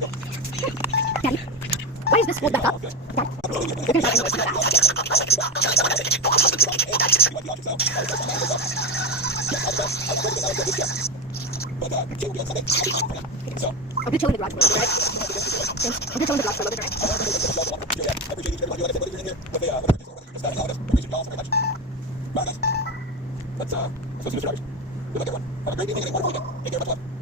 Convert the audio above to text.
Daddy, why is this pulled back up? Daddy, we're gonna try I'm gonna chill in the garage for a little bit, right? I'm gonna chill in the garage for a little bit, right? That's Mr. Rogers. Good luck, everyone. Have a great evening and a wonderful weekend. Take care. Much love.